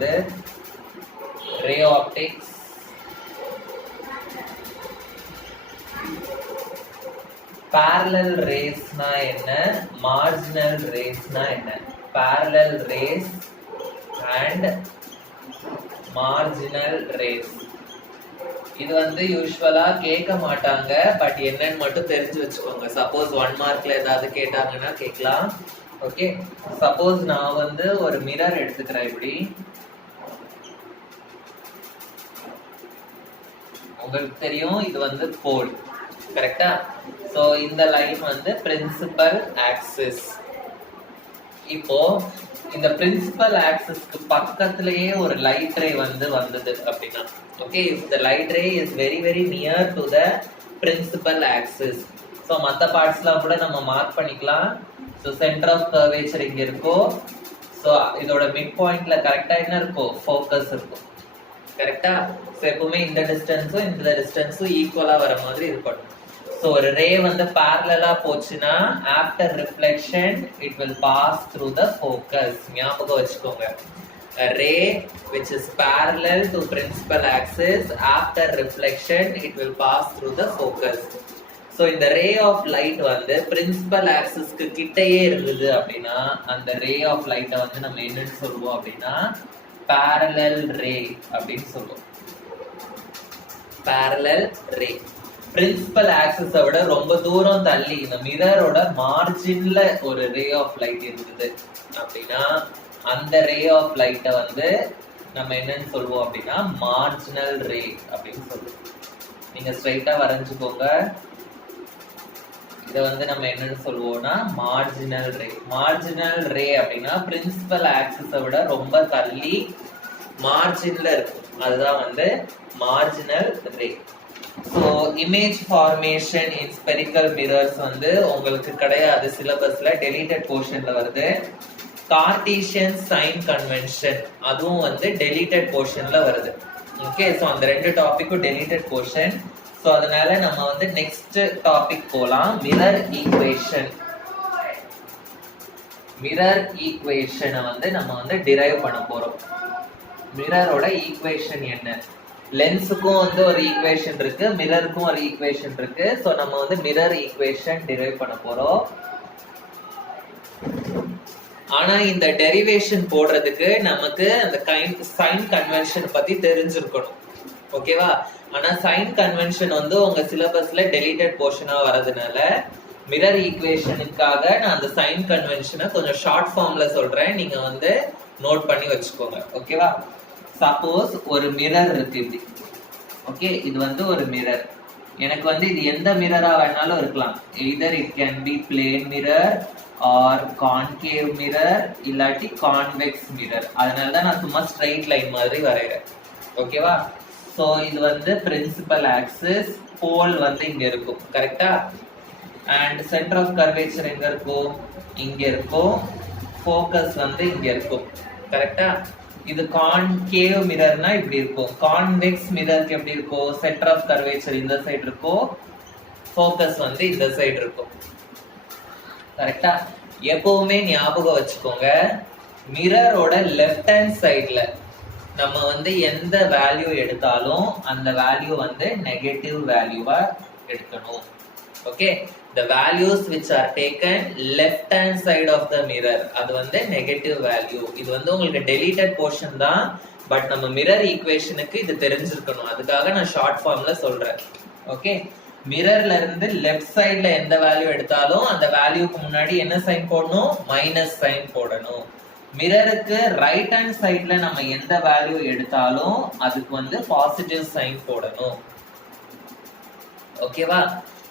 வந்து ரே optics, parallel raysனா என்ன, marginal raysனா என்ன. parallel rays and marginal rays இது வந்து யூசுவலா கேட்க மாட்டாங்க, பட் என்னன்னு மட்டும் தெரிஞ்சு வச்சுக்கோங்க. சப்போஸ் 1 மார்க்ல ஏதாவது கேட்டாங்கன்னா கேட்கலாம். ஓகே, சப்போஸ் நான் வந்து ஒரு மிரர் எடுத்துக்கிறேன். இப்படி உங்களுக்கு தெரியும் இது வந்து போல், கரெக்டா? சோ இந்த லைன் வந்து பிரின்சிபல் ஆக்சிஸ். இப்போ இந்த பிரின்சிபல் ஆக்சிஸ்க்கு பக்கத்திலேயே ஒரு லைட் ரே வந்து வந்தது அப்படின்னா, okay, if the light ray is very very near to the principal axis, so மத்த பார்ட்ஸ்லாம் கூட நம்ம மார்க் பண்ணிக்கலாம். சோ சென்டர் ஆஃப் கர்வேச்சர் இங்க இருக்கோ, சோ இதோட மிட் பாயிண்ட்ல கரெக்டா என்ன இருக்கும், ஃபோக்கஸ் இருக்கும், கரெக்டா? சோ எப்பவுமே இந்த டிஸ்டன்ஸும் இந்த டிஸ்டன்ஸும் ஈக்குவலா வர மாதிரி இருக்கணும். So ஒரு ரே வந்து parallel-ஆ போச்சுன்னா after reflection it will pass through the focus. ஞாபகம் வச்சுக்கோங்க. A ray which is parallel to principal axis, after reflection it will pass through the focus. So இந்த ray of light வந்து principal axis-க்கு கிட்டயே இருந்தது அப்படின்னா அந்த ray of light வந்து நம்ம என்னன்னு சொல்லுவோம் அப்படின்னா parallel ray அப்படின்னு சொல்லுவோம். parallel ray. பிரின்சிபல் ஆக்சிஸ விட ரொம்ப தூரம் தள்ளி இந்த மிரரோட மார்ஜின்ல ஒரு ரே ஆஃப் லைட் இருக்குது அப்படின்னா அந்த ரே ஆஃப் லைட்டை வந்து நம்ம என்னன்னு சொல்லுவோம் அப்படின்னா மார்ஜினல் ரே அப்படின்னு சொல்லுவோம். நீங்க ஸ்ட்ரைட்டா வரைஞ்சுக்கோங்க. இதை வந்து நம்ம என்னன்னு சொல்லுவோம்னா மார்ஜினல் ரே. மார்ஜினல் ரே அப்படின்னா பிரின்சிபல் ஆக்சிஸ விட ரொம்ப தள்ளி மார்ஜின்ல இருக்கும், அதுதான் வந்து marginal ray. So image formation in spherical mirrors வந்து உங்களுக்கு கிடையாது, சிலபஸ்ல டெலிட்டட் போர்ஷன்ல வருது. கார்ட்டீசியன் சைன் கன்வென்ஷன் அதுவும் வந்து டெலிட்டட் போர்ஷன்ல வருது. ஓகே, ஸோ அந்த ரெண்டு டாபிக்கும் டெலிட்டட் போர்ஷன். ஸோ அதனால நம்ம வந்து நெக்ஸ்ட் டாபிக் போலாம், மிரர் ஈக்குவேஷன். மிரர் ஈக்குவேஷனை வந்து நம்ம வந்து டிரைவ் பண்ண போறோம். மிரரோட ஈக்குவேஷன் என்ன, லென்ஸுக்கும் வந்து ஒரு ஈக்குவேஷன் இருக்கு, மிரருக்கும் ஒரு ஈக்குவேஷன் இருக்கு. சோ நம்ம வந்து மிரர் ஈக்குவேஷன் டிரைவ் பண்ண போறோம். ஆனா இந்த டெரிவேஷன் போடுறதுக்கு நமக்கு அந்த சைன் கன்வென்ஷன் பத்தி தெரிஞ்சிருக்கணும், ஓகேவா? ஆனா சைன் கன்வென்ஷன் வந்து உங்க சிலபஸ்ல டெலிட்டட் போர்ஷனா வரதுனால மிரர் ஈக்குவேஷனுக்காக நான் அந்த சைன் கன்வென்ஷனை கொஞ்சம் ஷார்ட் ஃபார்ம்ல சொல்றேன், நீங்க வந்து நோட் பண்ணி வச்சுக்கோங்க, ஓகேவா? சப்போஸ் ஒரு மிரர் இருக்கு இப்படி, ஓகே, இது வந்து ஒரு மிரர். எனக்கு வந்து இது எந்த மிரரா வேணாலும் இருக்கலாம். Either it can be plane mirror or concave mirror இல்லாட்டி கான்வெக்ஸ் மிரர். அதனால தான் நான் சும்மா ஸ்ட்ரைட் லைன் மாதிரி வரைகிறேன், ஓகேவா? ஸோ இது வந்து பிரின்சிபல் ஆக்சிஸ், போல் வந்து இங்க இருக்கும், கரெக்டா? அண்ட் சென்டர் ஆஃப் கர்வேச்சர் எங்க இருக்கும், இங்க இருக்கும். ஃபோக்கஸ் வந்து இங்க இருக்கும், கரெக்டா? இது கான்கேவ் மிரர்னா இப்படி இருக்கும். கான்வெக்ஸ் மிரருக்கு எப்படி இருக்கும், சென்டர் ஆஃப் கர்வேச்சர் இந்த சைடு இருக்கும், ஃபோக்கஸ் வந்து இந்த சைடு இருக்கும், கரெக்டா? எப்பவுமே ஞாபகம் வச்சுக்கோங்க, மிரரோட லெஃப்ட் ஹேண்ட் சைடுல நம்ம வந்து எந்த வேல்யூ எடுத்தாலும் அந்த வேல்யூ வந்து நெகட்டிவ் வேல்யூவா எடுக்கணும். Okay, the values which are taken left hand side of the mirror அது வந்து நெகட்டிவ் வேல்யூ. இது வந்து உங்களுக்கு டெலிட்டட் போர்ஷன் தான், பட் நம்ம மிரர் ஈக்குவேஷனுக்கு இது தெரிஞ்சிருக்கணும், அதுக்காக நான் ஷார்ட் ஃபார்ம்ல சொல்றேன். ஓகே, மிரர்ல இருந்து லெஃப்ட் சைடுல எந்த வேல்யூ எடுத்தாலும் அந்த வேல்யூக்கு முன்னாடி என்ன சைன் போடணும், மைனஸ் சைன் போடணும். மிரருக்கு ரைட் ஹேண்ட் சைடுல நம்ம எந்த வேல்யூ எடுத்தாலும் அதுக்கு வந்து பாசிட்டிவ் சைன் போடணும், ஓகேவா?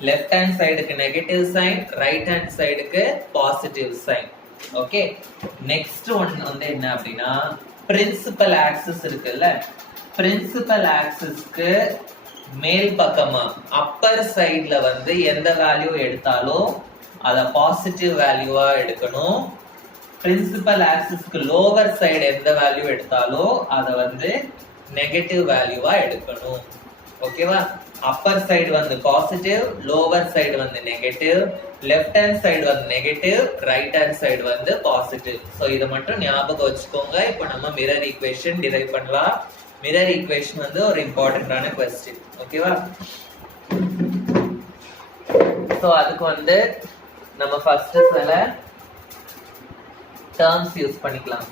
லெஃப்ட் ஹேண்ட் சைடுக்கு நெகட்டிவ் சைன், ரைட் ஹேண்ட் சைடுக்கு positive sign. Okay, next one வந்து என்ன அப்படின்னா பிரின்சிபல் ஆக்சிஸ் இருக்குல்ல, பிரின்சிபல் ஆக்சிஸ்க்கு மேல் பக்கமா அப்பர் சைடுல வந்து எந்த வேல்யூ எடுத்தாலும் அத பாசிட்டிவ் வேல்யூவா எடுக்கணும். பிரின்சிபல் ஆக்சிஸ்க்கு லோவர் சைடு எந்த வேல்யூ எடுத்தாலும் அத வந்து நெகட்டிவ் வேல்யூவா எடுக்கணும். ஓகேவா? அப்பர் சைடு வந்து பாசிட்டிவ், லோவர் சைடு வந்து நெகட்டிவ், லெஃப்ட் ஹேண்ட் சைடு வந்து நெகட்டிவ், ரைட் ஹேண்ட் சைடு வந்து பாசிட்டிவ். சோ இத மட்டும் ஞாபகம் வச்சுக்கோங்க. இப்போ நம்ம மிரர் ஈக்குவேஷன் டிரைவ் பண்ணலாம். மிரர் ஈக்குவேஷன் வந்து ஒரு இம்பார்ட்டன்டான क्वेश्चन. ஓகேவா? சோ அதுக்கு வந்து நம்ம ஃபர்ஸ்ட் சில டர்ம்ஸ் யூஸ் பண்ணிக்கலாம்.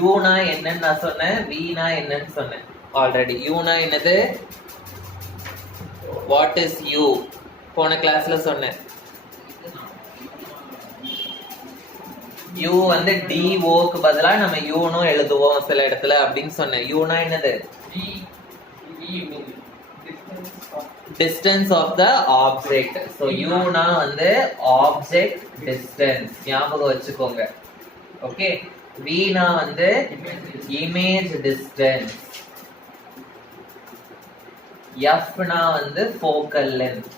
u னா என்னன்னு நான் சொன்னேன், v னா என்னன்னு சொன்னேன் ஆல்ரெடி. u னா என்னது? What is u? போன கிளாஸ்ல சொன்னேன். u வந்து do க்கு பதிலா நம்ம u னு எழுதுவோம் சில இடத்துல அப்படின்னு சொன்னேன். u னா என்னது? distance of the object. so u னா வந்து object distance ஞாபகம் வச்சுக்கோங்க. ஓகே. v னா வந்து image distance. f னா வந்து focal length.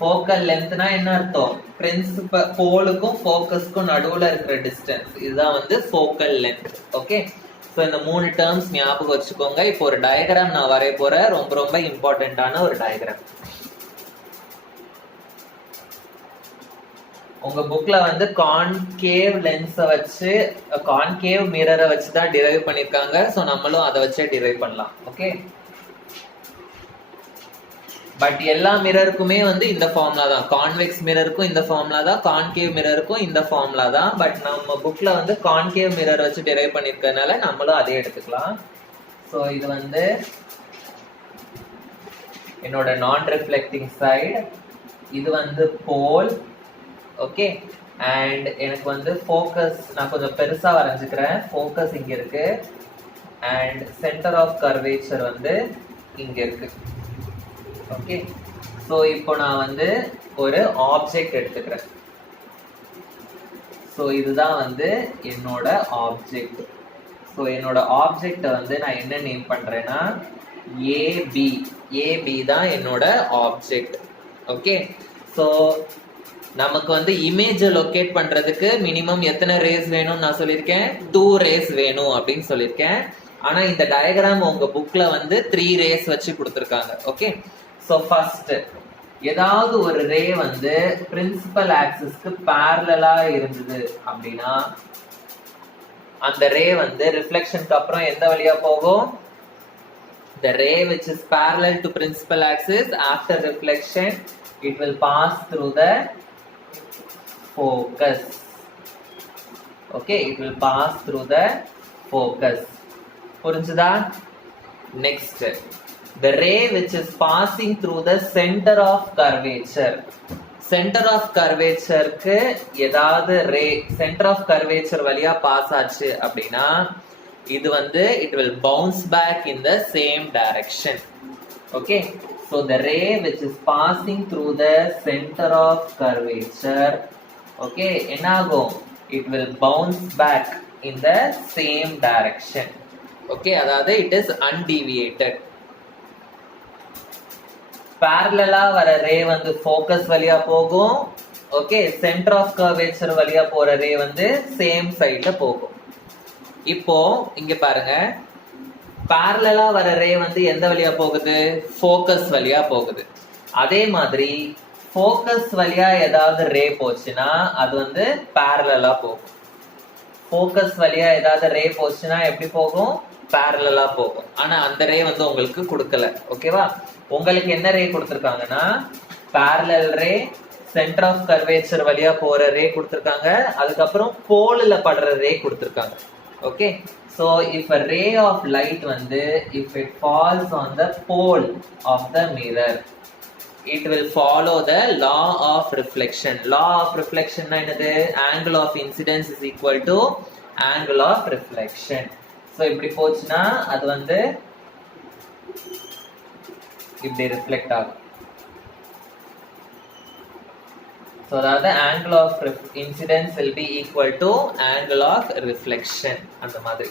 focal length னா என்ன அர்த்தம்? பிரின்சிபல் போலுக்கும் ஃபோக்கஸ்க்கும் நடுவுல இருக்கிற டிஸ்டன்ஸ். இதுதான் வந்து focal length. ஓகே. சோ இந்த மூணு டேர்ம்ஸ் ஞாபகம் வச்சுக்கோங்க. இப்போ ஒரு டயகிராம் நான் வரைய போறேன். ரொம்ப ரொம்ப இம்பார்ட்டன்டான ஒரு டயகிராம். உங்க புக்ல வந்து கான்கேவ் லென்ஸை வச்சு கான்கேவ் மிரரை வச்சு தான் டிரைவ் பண்ணிருக்காங்க. சோ நம்மளும் அதை வச்சே டிரைவ் பண்ணலாம். ஓகே. பட் எல்லா மிரருக்குமே வந்து இந்த ஃபார்முலா தான். கான்வெக்ஸ் மிரருக்கும் இந்த ஃபார்முலா தான், கான்கேவ் மிரருக்கும் இந்த ஃபார்முலா தான். பட் நம்ம புக்ல வந்து கான்கேவ் மிரர் வச்சு டிரைவ் பண்ணிருக்கனால நம்மளும் அதே எடுத்துக்கலாம். சோ இது வந்து என்னோட நான் ரிஃப்ளெக்டிங் சைடு, இது வந்து போல். ஓகே. அண்ட் எனக்கு வந்து ஃபோக்கஸ் நான் கொஞ்சம் பெருசா வரைஞ்சுக்கிறேன். ஃபோக்கஸ் இங்க இருக்கு அண்ட் சென்டர் ஆஃப் கர்வேச்சர் வந்து இங்க இருக்கு. ஓகே. சோ இப்போ நான் வந்து ஒரு ஆப்ஜெக்ட் எடுத்துக்கிறேன். சோ இதுதான் வந்து என்னோட ஆப்ஜெக்ட். சோ என்னோட ஆப்ஜெக்ட வந்து நான் என்ன நேம் பண்றேன்னா AB. AB தான் என்னோட ஆப்ஜெக்ட். ஓகே. சோ நமக்கு வந்து இமேஜ் லொகேட் பண்றதுக்கு மினிமம் எத்தனை ரேஸ் வேணும்னு நான் சொல்லியிருக்கேன்? 2 ரேஸ் வேணும் அப்படின்னு சொல்லியிருக்கேன். ஆனா இந்த டயகிராம் உங்க புக்ல வந்து 3 ரேஸ் வச்சு கொடுத்துருக்காங்க. ஓகே. சோ ஃபர்ஸ்ட் ஏதாவது ஒரு ரே வந்து பிரின்சிபல் ஆக்சிஸ்க்கு parallel-ஆ இருந்தது அப்படின்னா அந்த ரே வந்து ரிஃப்ளெக்ஷனுக்கு அப்புறம் எந்த வழியா போகும்? The ray which is parallel to principal axis after reflection, it will pass through the focus. Okay, it will pass through the focus. புரிஞ்சுதா? Next, the ray which is passing through the center of curvature. Center of curvature க்கு ஏதாவது ரே center of curvature வழியா pass ஆச்சு அப்படின்னா இது வந்து it will bounce back in the same direction. Okay, so the ray which is passing through the center of curvature, okay, என்னாகும்? It will bounce back in the same direction. Okay, அதாவது it is undeviated. parallel-ஆ வர ரே வந்து focus வழியா போகும். Okay. Centre of curvature வழியா போற ரே வந்து same சைடுல போகும். இப்போ இங்க பாருங்க, parallel-ஆ வர ரே வந்து எந்த வழியா போகுது? ஃபோக்கஸ் வழியா போகுது. அதே மாதிரி ஃபோக்கஸ் வழியா ஏதாவது ரே போச்சுன்னா அது வந்து parallel-ஆ போகும். ஃபோக்கஸ் வழியா ஏதாவது ரே போச்சுன்னா எப்படி போகும்? parallel-ஆ போகும். ஆனா அந்த ரே வந்து உங்களுக்கு கொடுக்கல. ஓகேவா? உங்களுக்கு என்ன ரே கொடுத்திருக்காங்கன்னா parallel ray, centre of curvature வழியா போற ரே கொடுத்திருக்காங்க. அதுக்கப்புறம் போல்ல படுற ரே கொடுத்திருக்காங்க. Okay. so if a ray of light வந்து if it falls on the pole of the mirror, it will follow the law of reflection. law of reflection னா என்னது? angle of incidence is equal to angle of reflection. so இப்படி போச்சுன்னா அது வந்து இப்படி reflect ஆகும். so அதாவது angle of incidence will be equal to angle of reflection. அந்த மாதிரி.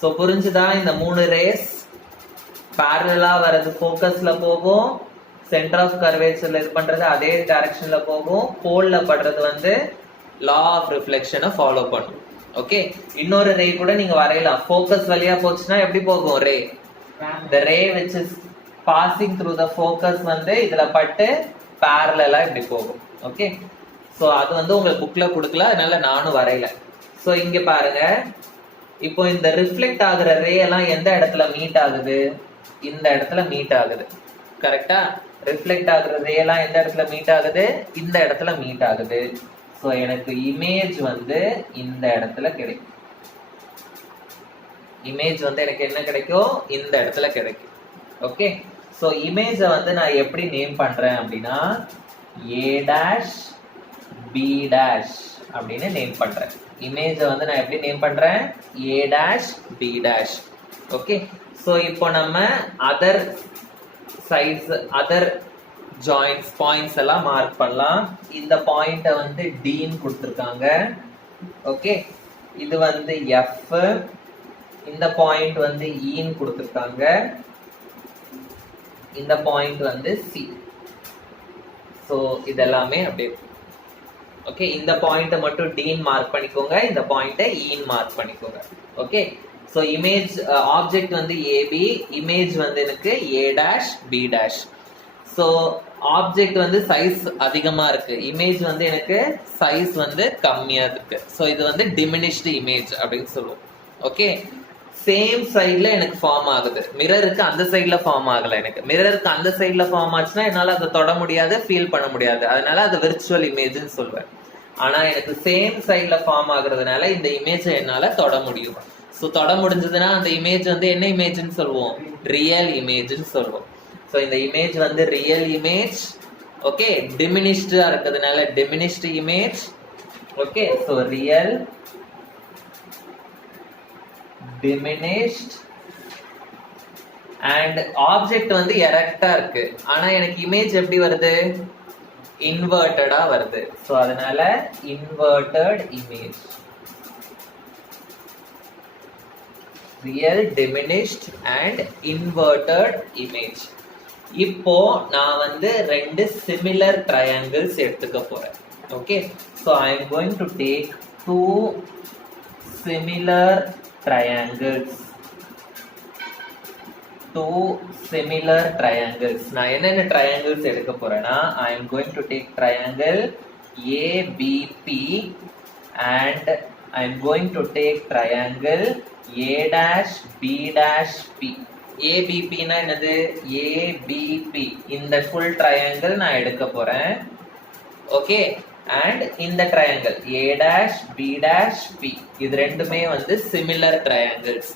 so புரிஞ்சுதா? இந்த மூணு ரேஸ் parallel-ஆ வரது ஃபோக்கஸ்ல போகும், சென்டர் ஆஃப் கர்வேச்சர்ல இது பண்றது அதே டைரக்ஷன்ல போகும், போல்ல படுறது வந்து லா ஆஃப் ரிஃப்ளெக்ஷனை ஃபாலோ பண்ணும். ஓகே. இன்னொரு ரே கூட நீங்க வரையலாம். ஃபோக்கஸ் வழியா போச்சுன்னா எப்படி போகும் ரே? the ray which is passing through the focus வந்து இதுல பட்டு parallel இப்படி போகும். ஓகே, சோ அது வந்து உங்க புக்ல கொடுக்கல, அதனால நானும் வரையல. சோ இங்க பாருங்க, இப்போ இந்த ரிஃப்ளெக்ட் ஆகுற ரே எல்லாம் எந்த இடத்துல மீட் ஆகுது? இந்த இடத்துல மீட் ஆகுது. கரெக்டா? ரிஃப்ளெக்ட் ஆகுற ரே எல்லாம் எந்த இடத்துல மீட் ஆகுது? இந்த இடத்துல மீட் ஆகுது. சோ எனக்கு இமேஜ் வந்து இந்த இடத்துல கிடைக்கும். இமேஜ் வந்து எனக்கு என்ன கிடைக்கும்? இந்த இடத்துல கிடைக்கும். ஓகே, சோ இமேஜ வந்து நான் எப்படி நேம் பண்றேன் அப்படின்னா a' b' அப்படின்னு நேம் பண்றேன். இமேஜ வந்து நான் எப்படி நேம் பண்றேன்? a' b'. ஓகே, சோ இப்போ நம்ம other sides, other joints, points எல்லாம் மார்க் பண்ணலாம். இந்த பாயிண்ட வந்து D ன்னு கொடுத்திருக்காங்க. ஓகே, இது வந்து F, இந்த பாயிண்ட் வந்து E ன்னு கொடுத்திருக்காங்க, இந்த பாயிண்ட் வந்து C. சோ இதெல்லாமே அப்படியே. ஓகே, இந்த பாயிண்ட மட்டும் D ன்னு மார்க் பண்ணிக்கோங்க, இந்த பாயிண்ட E ன்னு மார்க் பண்ணிக்கோங்க. ஓகே, சோ இமேஜ் ஆப்ஜெக்ட் வந்து AB, இமேஜ் வந்து எனக்கு a' b'. சோ ஆப்ஜெக்ட் வந்து சைஸ் அதிகமா இருக்கு, இமேஜ் வந்து எனக்கு சைஸ் வந்து கம்மியா இருக்கு. சோ இது வந்து டிமினிஷ்டு இமேஜ் அப்படின்னு சொல்லுவோம். ஓகே, சேம் சைடுல எனக்கு ஃபார்ம் ஆகுது, மிரருக்கு அந்த சைடுல ஃபார்ம் ஆகல. எனக்கு மிரருக்கு அந்த சைடுல ஃபார்ம் ஆச்சுன்னா என்னால அதை தொட முடியாது, ஃபீல் பண்ண முடியாது, அதனால அது விர்ச்சுவல் இமேஜ்னு சொல்லுவேன். ஆனா எனக்கு சேம் சைடுல ஃபார்ம் ஆகுறதுனால இந்த இமேஜ் என்னால தொட முடியும். சோ தொட முடிஞ்சதுன்னா அந்த இமேஜ் வந்து என்ன இமேஜ்னு சொல்லுவோம்? ரியல் இமேஜ்னு சொல்லுவோம். சோ இந்த இமேஜ் வந்து ரியல் இமேஜ். ஓகே, டிமினிஷ்டா இருக்கிறதுனால diminished image. Okay, so real diminished, and object வந்து எரெக்டா இருக்கு, ஆனா எனக்கு இமேஜ் எப்படி வருது? இன்வெர்ட்டடா வருது. சோ அதனால inverted image. Real, diminished and inverted image. இப்போ நான் வந்து ரெண்டு சிமிலர் ட்ரையாங்கிள்ஸ் எடுத்துக்க போறேன். Okay, so I am going to take two similar triangles. Two similar triangles. நான் என்னென்ன triangles எடுக்க போறேன்னா I am going to take triangle ABP and I am going to take triangle A''B''P. ABP னா என்னது? ABP. இந்த full triangle நான் எடுக்க போறேன். ஓகே, and இந்த triangle A''B''P. இது ரெண்டுமே வந்து similar triangles.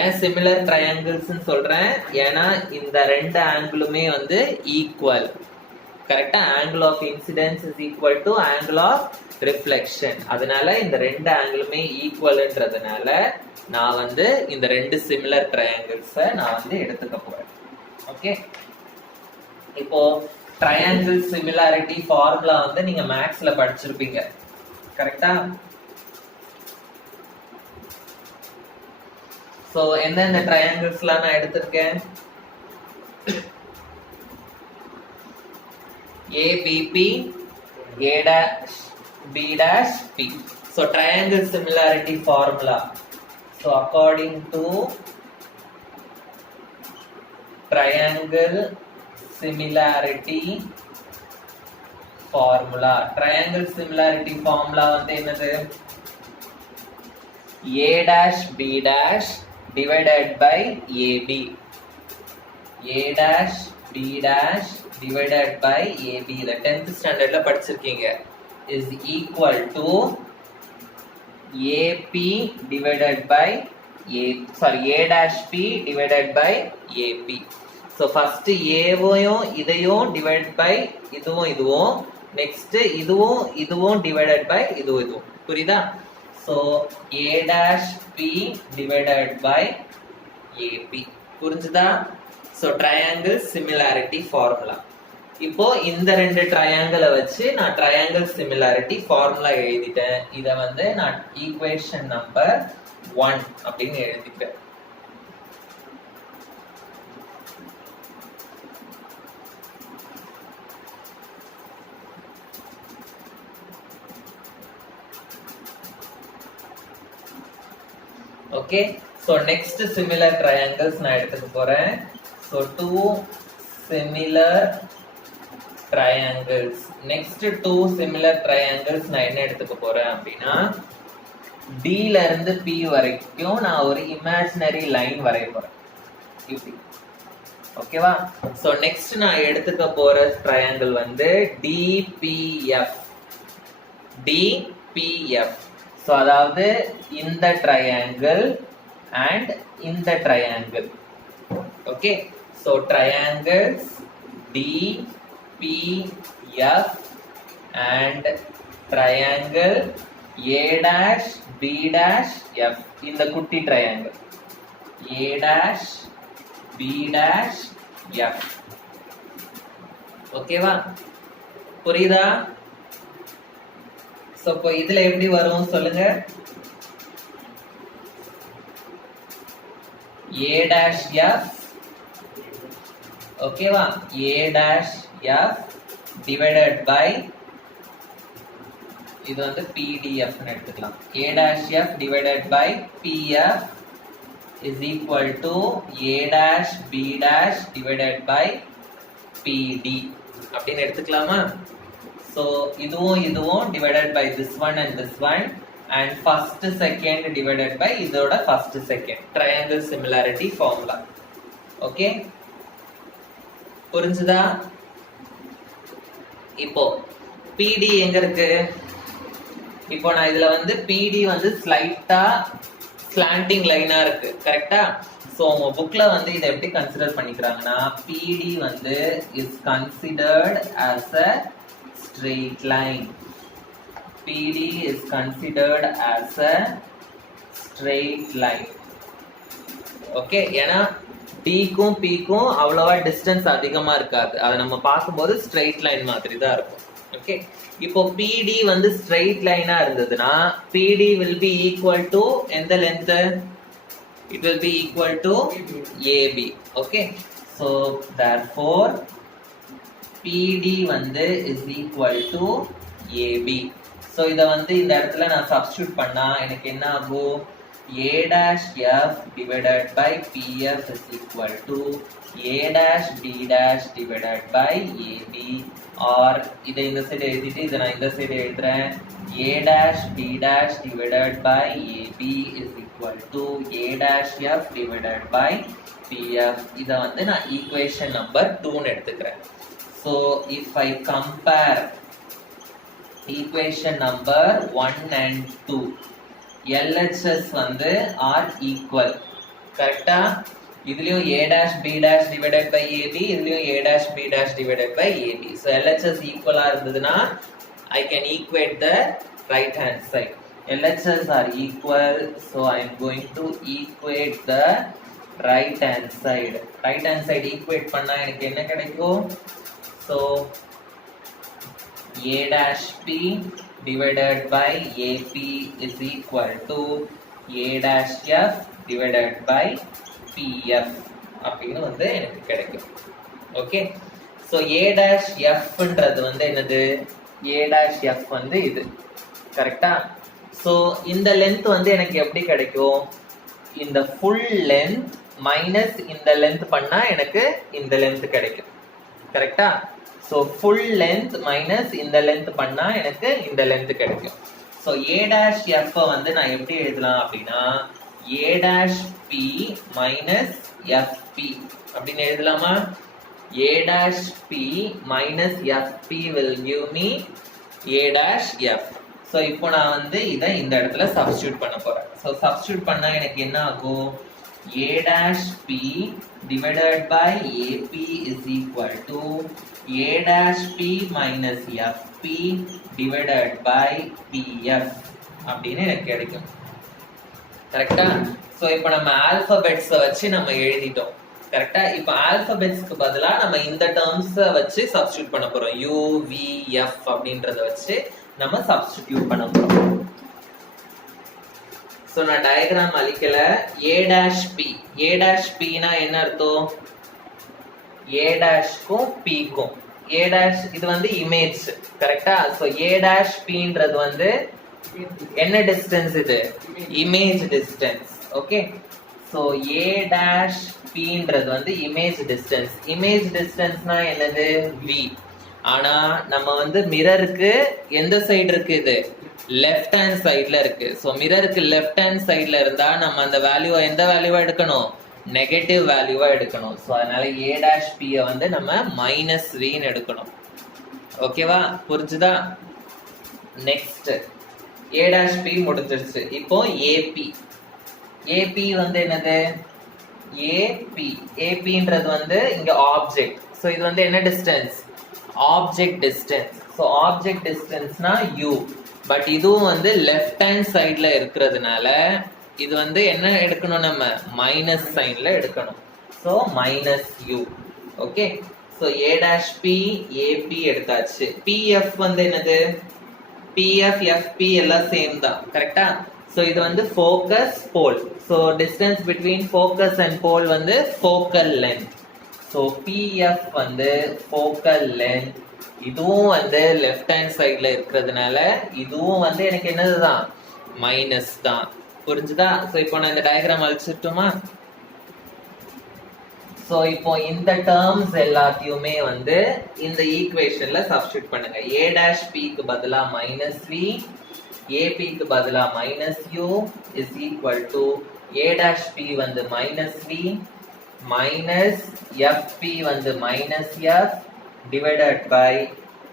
ஏன் similar triangles ன்னு சொல்றேன்? ஏன்னா இந்த ரெண்டு ஆங்கிளுமே வந்து ஈக்குவல். கரெக்டா? angle of incidence is equal to angle of reflection. அதனால இந்த ரெண்டு ஆங்கிளுமே ஈக்குவல்ன்றதுனால நான் வந்து இந்த ரெண்டு சிமிலர் ட்ரையாங்கிள்ஸ நான் வந்து எடுத்துக்க போறேன். ஓகே, இப்போ ட்ரையாங்கிள் சிமிலாரிட்டி ஃபார்முலா வந்து நீங்க மேத்ஸ்ல படிச்சிருப்பீங்க. கரெக்டா? சோ எந்தெந்த ட்ரையாங்கிள்ஸ்லாம் நான் எடுத்திருக்கேன்? ABP, A''B''P. So triangle similarity formula. So according to triangle similarity formula, triangle similarity formula வந்து என்னது? A''B' divided by AB. A''B' divided by AB. The 10th standardல படிச்சிருக்கீங்க. Is equal to AP divided by A''P divided by AP. So first A-வையும் இதையும் divide by இதுவும் next இதுவும் divided by இதுவும். புரியுதா? So A''P divided by AP. புரிஞ்சுதா? So triangle similarity formula. இப்போ இந்த ரெண்டு ட்ரையாங்கிளை வச்சு நான் ட்ரையாங்கிள் சிமிலாரிட்டி ஃபார்முலா எழுதிட்டேன். இத வந்து நான் ஈக்குவேஷன் நம்பர் 1 அப்படின்னு எழுதிட்டேன். Okay, So next similar triangles நான் எடுத்துக்க போறேன். So two similar triangles. Next two similar triangles நான் என்ன எடுத்துக்க போறேன் அப்படின்னா D ல இருந்து P வரைக்கும் நான் ஒரு imaginary line வரைய போறேன். இப்படி. ஓகேவா? So next நான் எடுத்துக்க போற triangle வந்து DPF. DPF. So அதாவது இந்த triangle and இந்த triangle. Okay, so triangles DPF and triangle A dash B dash F. இந்த குட்டி triangle A dash B dash F. ஓகேவா? புரியுதா? சோ இப்போ இதுல எப்படி வரும் சொல்லுங்க. A dash F, ஓகேவா? A dash F divided by இது வந்து PDF ன்னு எடுத்துக்கலாம். A dash F divided by PF is equal to A dash B dash divided by PD அப்படின்னு எடுத்துக்கலாமா? So இதுவும் divided by this one and this one, and first second divided by இதோட first second. Triangle similarity formula. Okay, புரிஞ்சுதா? இப்போ PD எங்க இருக்கு? இப்போ நான் இதுல வந்து PD வந்து ஸ்லைட்டா ஸ்லாண்டிங் லைனா இருக்கு, கரெக்டா? சோ உங்க புக்ல வந்து இதை எப்படி கன்சிடர் பண்ணிக்கிறாங்கன்னா PD வந்து is considered as a straight line. PD is considered as a straight line. Okay, ஏன்னா D க்கும் P க்கும் அவ்வளவா டிஸ்டன்ஸ் அதிகமா இருக்காது. அதை நம்ம பார்க்கும்போது ஸ்ட்ரெயிட் லைன் மாதிரி தான் இருக்கும். ஓகே, இப்போ PD வந்து ஸ்ட்ரெயிட் லைனா இருந்ததுன்னா PD will be equal to எந்த length? It will be equal to AB. Okay, so therefore PD வந்து is equal to AB. So இத வந்து இந்த இடத்துல நான் சப்ஸ்டிட்யூட் பண்ணா எனக்கு என்ன ஆகும்? A dash F divided by PF is equal to A dash B dash divided by AB, or இதை இந்த சைடு எழுதிட்டு இதை நான் இந்த சைடு எழுதுறேன். A dash B dash divided by AB is equal to A dash F divided by PF. இதை வந்து நான் ஈக்குவேஷன் நம்பர் 2 ன்னு எடுத்துக்கிறேன். So if I compare equation number 1 and 2, LHS வந்து are equal, கரெக்டா? இதுலயும் A dash B dash divided by AB, இதுலயும் A dash B dash divided by AB. So LHS equal ஆ இருந்ததுன்னா I can equate the right hand side. LHS are equal, so I am going to equate the right hand side. Right hand side equate பண்ணா எனக்கு என்ன கிடைக்கும்? So A dash P divided by AP is equal to A dash F divided by PF அப்படின்னு வந்து எனக்கு கிடைக்கும். Okay, so A dash F ன்றது வந்து என்னது? A dash F வந்து இது, கரெக்டா? so இந்த லென்த் வந்து எனக்கு எப்படி கிடைக்கும்? இந்த full length minus இந்த length பண்ணா எனக்கு இந்த length கிடைக்கும், கரெக்டா? so full length minus இந்த length பண்ணா எனக்கு இந்த length கிடைக்கும். so A dash F வந்து நான் எப்படி எழுதலாம் அப்படின்னா A dash P minus FP அப்படின்னு எழுதலாமா? A dash P minus FP will give me A dash F. so இப்போ நான் வந்து இதை இந்த இடத்துல சப்ஸ்டிட்யூட் பண்ண போறேன். so சப்ஸ்டிட்யூட் பண்ணா எனக்கு என்ன ஆகும்? A dash P divided by AP is equal to A dash P minus FP divided by PF அப்படின்னு எனக்கு கிடைக்கும், கரெக்டா? சோ இப்போ நம்ம ஆல்பபெட்ஸ் வச்சு நம்ம எழுதிட்டோம், கரெக்டா? இப்போ ஆல்பபெட்ஸ்க்கு பதிலா நம்ம இந்த டேர்ம்ஸ் வச்சு சப்ஸ்டிட்யூட் பண்ண போறோம். U V F அப்படின்றத வச்சு நம்ம சப்ஸ்டிட்யூட் பண்ண போறோம். சோ நான் diagram அழிக்கல. A dash P, A dash P னா என்ன அர்த்தம்? A dash க்கும் P க்கும், A dash இது வந்து இமேஜ், கரெக்டா? சோ A dash P ன்றது வந்து என்ன டிஸ்டன்ஸ்? இது இமேஜ் டிஸ்டன்ஸ். ஓகே, ஸோ ஏ டேஷ் பின்றது வந்து இமேஜ் டிஸ்டன்ஸ். இமேஜ் டிஸ்டன்ஸ்னா என்னது? வி. ஆனா நம்ம வந்து மிரருக்கு எந்த சைடு இருக்கு? இது லெஃப்ட் ஹேண்ட் சைட்ல இருக்கு. ஸோ மிரருக்கு லெஃப்ட் ஹேண்ட் சைட்ல இருந்தா நம்ம அந்த வேல்யூவை எந்த வேல்யூவா எடுக்கணும்? நெகட்டிவ் வேல்யூவா எடுக்கணும். ஸோ அதனால ஏ டேஷ் பியை வந்து நம்ம மைனஸ் வின்னு எடுக்கணும். ஓகேவா? புரிஞ்சுதா? நெக்ஸ்ட் ஏ டேஷ் பி முடிஞ்சிருச்சு. இப்போ ஏபி. ஏபி வந்து என்னது? ஏபி. ஏபின்றது வந்து இங்க ஆப்ஜெக்ட். ஸோ இது வந்து என்ன distance? Object distance. So object டிஸ்டன்ஸ்னா யூ. பட் இதுவும் வந்து லெஃப்ட் ஹேண்ட் சைட்ல இருக்கிறதுனால இது வந்து என்ன எடுக்கணும்? நம்ம மைனஸ் சைன்ல எடுக்கணும். So minus u. Okay. So ஏ டேஷ் பி ஏபி எடுத்தாச்சு. பிஎஃப் வந்து என்னது? பிஎஃப் எஃப்பி எல்லாம் சேம் தான். கரெக்டா? ஸோ இது வந்து focus pole. So distance between focus and pole வந்து ஃபோக்கல் லென்த். ஸோ பிஎஃப் வந்து ஃபோக்கல் லென்த். இதுவும் வந்து லெஃப்ட் ஹேண்ட் சைட்ல இருக்கிறதுனால இதுவும் வந்து எனக்கு என்னதுதான்? மைனஸ் தான். புரிஞ்சுதா? ஸோ இப்போ நான் இந்த டயக்ராம் அழிச்சிட்டுமா? ஸோ இப்போ இந்த டேர்ம்ஸ் எல்லாத்தையுமே வந்து இந்த ஈக்குவேஷன்ல சப்ஸ்டியூட் பண்ணுங்க. ஏ டேஷ் பிக்கு பதிலா மைனஸ் வி, ஏபிக்கு பதிலா minus u is equal to a dash b வந்து மைனஸ் வி மைனஸ் எஃப்பி வந்து minus f divided by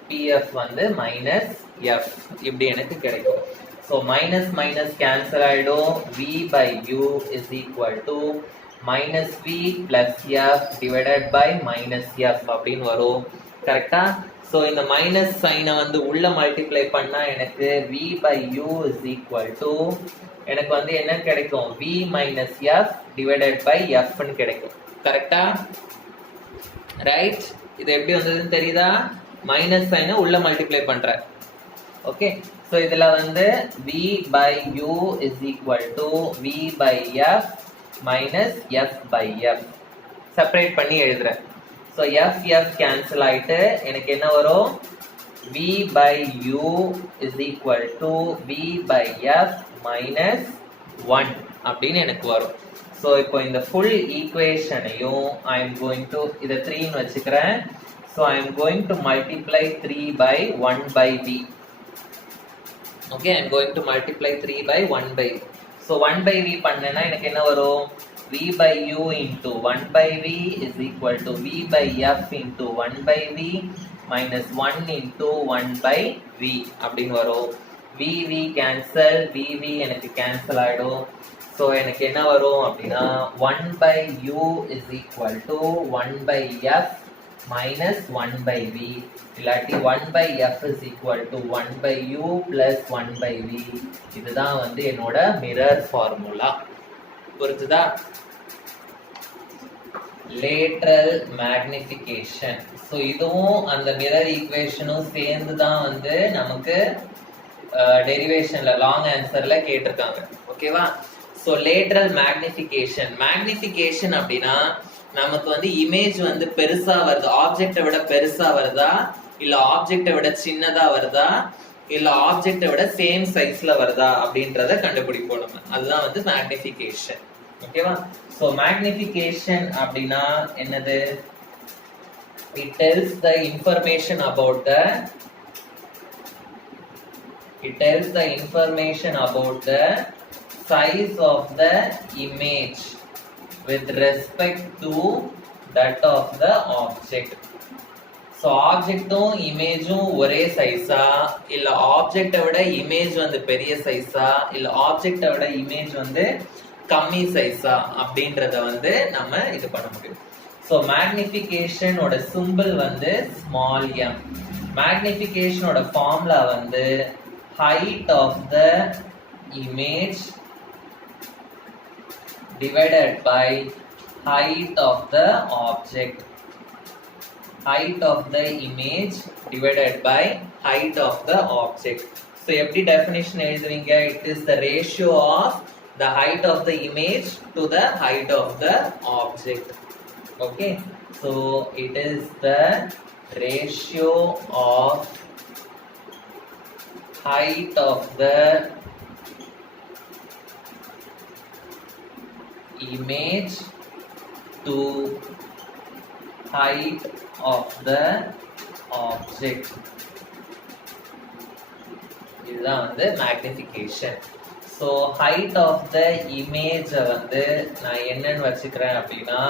BF வந்து மைனஸ் எஃப். இப்படி எனக்கு கிடைக்கும். ஸோ மைனஸ் மைனஸ் கேன்சல் ஆயிடும். V by u is equal to minus v plus f divided by minus f அப்படின்னு வரும். கரெக்டா? ஸோ இந்த மைனஸ் சைனை வந்து உள்ள மல்டிப்ளை பண்ணா எனக்கு v by u is equal to எனக்கு வந்து என்ன கிடைக்கும்? V minus f divided by எஃப்னு கிடைக்கும். கரெக்டா? ரைட்? இது எப்படி வந்ததுன்னு தெரியுதா? மைனஸ் சைனை உள்ள மல்டிப்ளை பண்றேன். ஓகே. ஸோ இதுல வந்து v by u is equal to v by f minus f by f separate பண்ணி எழுதுறேன். ஸோ எஃப் எஃப் கேன்சல் ஆயிட்டு எனக்கு என்ன வரும்? V by u is equal to v by f minus 1 அப்படின்னு எனக்கு வரும். ஸோ இப்போ இந்த ஃபுல் ஈக்குவேஷனையும் ஐ எம் கோயிங் டு இதை 3ன்னு வச்சுக்கிறேன். So I am going to multiply 3 by 1 by v. Okay, I am going to multiply 3 by 1 by v. So 1 by v பண்ணேன்னா எனக்கு என்ன வரும்? v by u into 1 by v is equal to v by f into 1 by v minus 1 into 1 by v அப்படின்னு வரும். v v cancel, v v எனக்கு cancel ஆயிடும். So எனக்கு என்ன வரும் அப்படின்னா 1 by u is equal to 1 by f minus 1 by v இல்லாட்டி 1 by f is equal to 1 by u plus 1 by v. இதுதான் வந்து என்னோட மிரர் ஃபார்முலா. புரிஞ்சுதா? Lateral magnification. ஸோ இதுவும் அந்த மிரர் ஈக்குவேஷனும் சேர்ந்து தான் வந்து நமக்கு டெரிவேஷன்ல லாங் ஆன்சர்ல கேட்டிருக்காங்க. ஓகேவா? So lateral magnification. மேக்னிஃபிகேஷன் அப்படின்னா நமக்கு வந்து இமேஜ் வந்து பெருசா வருது, ஆப்ஜெக்டை விட பெருசா வருதா, இல்ல ஆப்ஜெக்டை விட சின்னதா வருதா, இல்ல ஆப்ஜெக்டை விட சேம் சைஸ்ல வருதா அப்படின்றத கண்டுபிடிப்போம் நம்ம. அதுதான் வந்து மேக்னிஃபிகேஷன். ஓகேவா? ஸோ மேக்னிஃபிகேஷன் அப்படின்னா என்னது? It tells the information about the size of the image with respect to that of the object. So ஆப்ஜெக்டும் இமேஜும் ஒரே சைஸா, இல்ல ஆப்ஜெக்டை விட இமேஜ் வந்து பெரிய சைஸா, இல்ல ஆப்ஜெக்டை விட இமேஜ் வந்து கம்மி சைஸா அப்படின்றத வந்து நம்ம இது பண்ண முடியும். ஸோ மேக்னிஃபிகேஷனோட சிம்பிள் வந்து ஸ்மால் m. மேக்னிஃபிகேஷனோட ஃபார்முலா வந்து height of the image divided by height of the object. Height of the image divided by height of the object. So எப்படி definition எழுதுவீங்க? It is the ratio of the height of the image to the height of the object. Okay, so it is the ratio of height of the image to height of the object. இதுதான் வந்து magnification. So height of the image வந்து நான் என்னன்னு வச்சுக்கிறேன் அப்படின்னா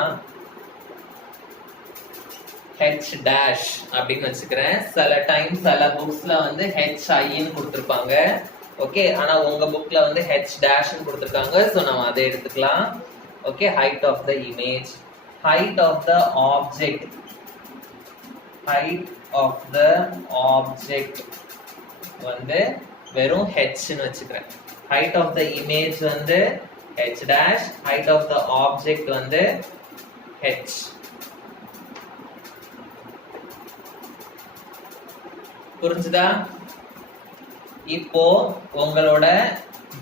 h dash அப்படின்னு வச்சுக்கிறேன். சில டைம் சில புக்ஸ்ல வந்து hi ன்னு கொடுத்திருப்பாங்க. ஓகே, ஆனா உங்க புக்ல வந்து h dash ன்னு கொடுத்திருக்காங்க. சோ நாம அதை எடுத்துக்கலாம். Okay, height of the image, height of the object, height of the object வந்து வெறும் h ன்னு வச்சுக்கிறேன். height of the image வந்து h dash, height of the object வந்து h. புரிஞ்சுதா? இப்போ உங்களோட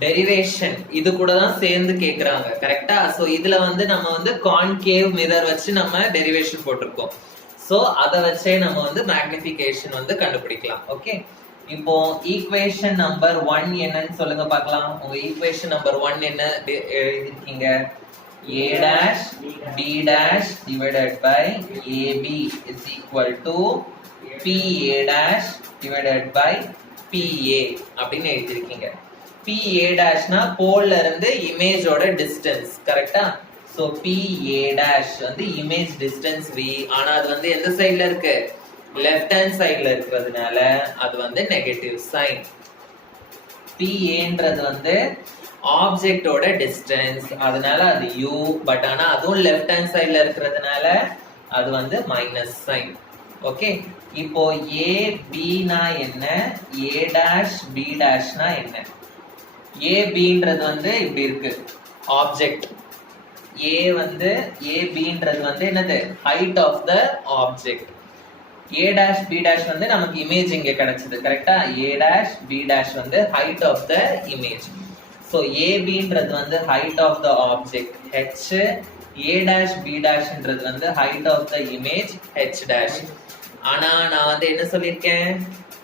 டெரிவேஷன் இது கூட தான் சேர்ந்து கேக்குறாங்க, கரெக்டா? சோ இதுல வந்து நம்ம வந்து கான்கேவ் மிரர் வச்சு நம்ம டெரிவேஷன் போட்டிருக்கோம். சோ அத வச்சே நம்ம வந்து மேக்னிஃபிகேஷன் வந்து கண்டுபிடிக்கலாம். ஓகே, இப்போ ஈக்குவேஷன் நம்பர் 1 என்னன்னு சொல்லுங்க பார்க்கலாம். உங்க ஈக்குவேஷன் நம்பர் 1 என்ன எழுதிருக்கீங்க? a dash b dash divided by ab is equal to pa dash divided by pa அப்படின்னு எழுதிருக்கீங்க. pa dashனா போல்ல இருந்து இமேஜோட டிஸ்டன்ஸ், கரெக்டா? சோ pa dash வந்து இமேஜ் டிஸ்டன்ஸ் v, ஆனா அது வந்து எந்த சைடுல இருக்கு? லெஃப்ட் ஹேண்ட் சைடுல இருக்கிறதுனால அது வந்து நெகட்டிவ் சைன். PAன்றது வந்து ஆப்ஜெக்ட்டோட டிஸ்டன்ஸ், அதனால அது u, பட் ஆனா அதுவும் லெஃப்ட் ஹேண்ட் சைடுல இருக்கிறதுனால அது வந்து மைனஸ் சைன். ஓகே, இப்போ AB னா என்ன, A dash B dash னா என்ன? ABன்றது வந்து இப்படி இருக்கு ஆப்ஜெக்ட், A வந்து ABன்றது வந்து என்னது? Height of the object. A dash B dash வந்து நமக்கு இமேஜ் இங்க கிடைச்சது, கரெக்டா? A dash B dash வந்து height of the image. So ABன்றது வந்து height of the object h, A dash B dash ன்றது வந்து height of the image h dash. ஆனா நான் வந்து என்ன சொல்லிருக்கேன்?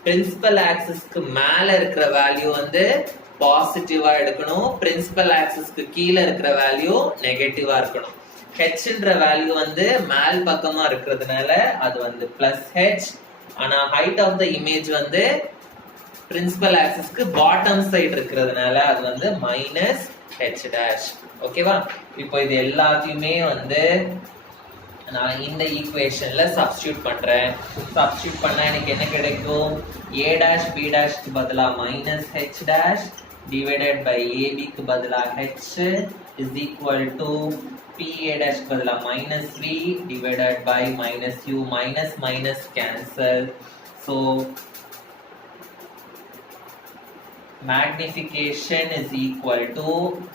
பிரின்சிபல் ஆக்சிஸ்க்கு மேல இருக்கிற வேல்யூ வந்து பாசிட்டிவா எடுக்கணும், பிரின்சிபல் ஆக்சிஸ்க்கு கீழே இருக்கிற வேல்யூ நெகட்டிவா இருக்கணும். ஹெச்ன்ற வேல்யூ வந்து மேல் பக்கமா இருக்கிறதுனால அது வந்து பிளஸ் ஹெச், ஆனா ஹைட் ஆஃப் த இமேஜ் வந்து பிரின்சிபல் ஆக்சிஸ்க்கு பாட்டம் சைடு இருக்கிறதுனால அது வந்து மைனஸ் ஹெச் டேஷ். ஓகேவா? இப்போ இது எல்லாத்தையுமே வந்து நான் இந்த ஈக்குவேஷன்ல சப்ஸ்டிட்யூட் பண்றேன். சப்ஸ்டிட்யூட் பண்ணா எனக்கு என்ன கிடைக்கும்? a dash b dash க்கு பதிலா minus H dash divided by ab க்கு பதிலா h is equal to PA dash பதிலா minus v divided by minus u, minus minus cancel. So magnification is equal to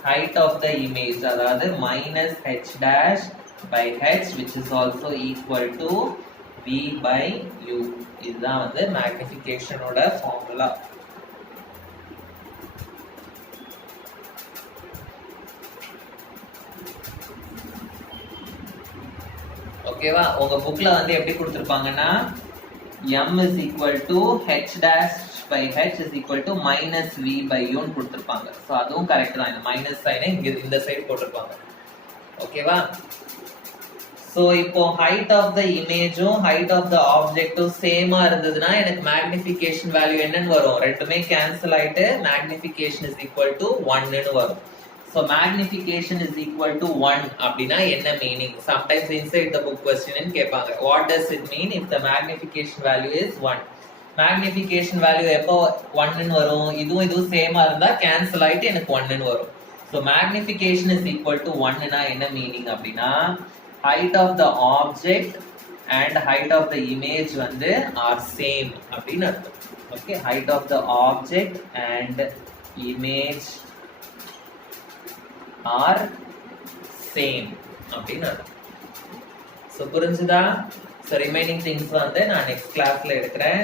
height of the image, அதாவது minus h dash by h, which is also equal to v by u. இதுதான் வந்து magnification ஓட formula. ஓகேவா? உங்க புக்ல வந்து எப்படி கொடுத்திருப்பாங்கன்னா m is equal to h dash by h is equal to minus v by u ன்னு கொடுத்திருப்பாங்க. சோ அதுவும் கரெக்ட் தான். இந்த மைனஸ் சைனை இங்க இந்த சைடு போட்டிருப்பாங்க. ஓகேவா? சோ இப்போ height of the imageம் height of the objectம் சேமா இருந்ததுன்னா எனக்கு magnification value என்னன்னு வரும்? ரெண்டுமே கேன்சல் ஆயிட்டு magnification is equal to 1 ன்னு வரும். So magnification is equal to 1 அப்படினா என்ன meaning? Sometimes inside the book question ன்னு கேட்பாங்க. What does it mean if the magnification value is 1? Magnification value எப்போ 1 ன்னு வரும்? இதுவும் சேமா இருந்தா கேன்சல் ஆயிட்டு எனக்கு 1 ன்னு வரும். So magnification is equal to 1 னா என்ன மீனிங் அப்படினா height of the object and height of the image வந்து are same அப்படினு அர்த்தம். Okay, height of the object and image are same அப்படினு அர்த்தம். சோ புரிஞ்சுதா? சோ ரிமைனிங் திங்ஸ் வந்து நான் நெக்ஸ்ட் கிளாஸ்ல எடுக்கிறேன்.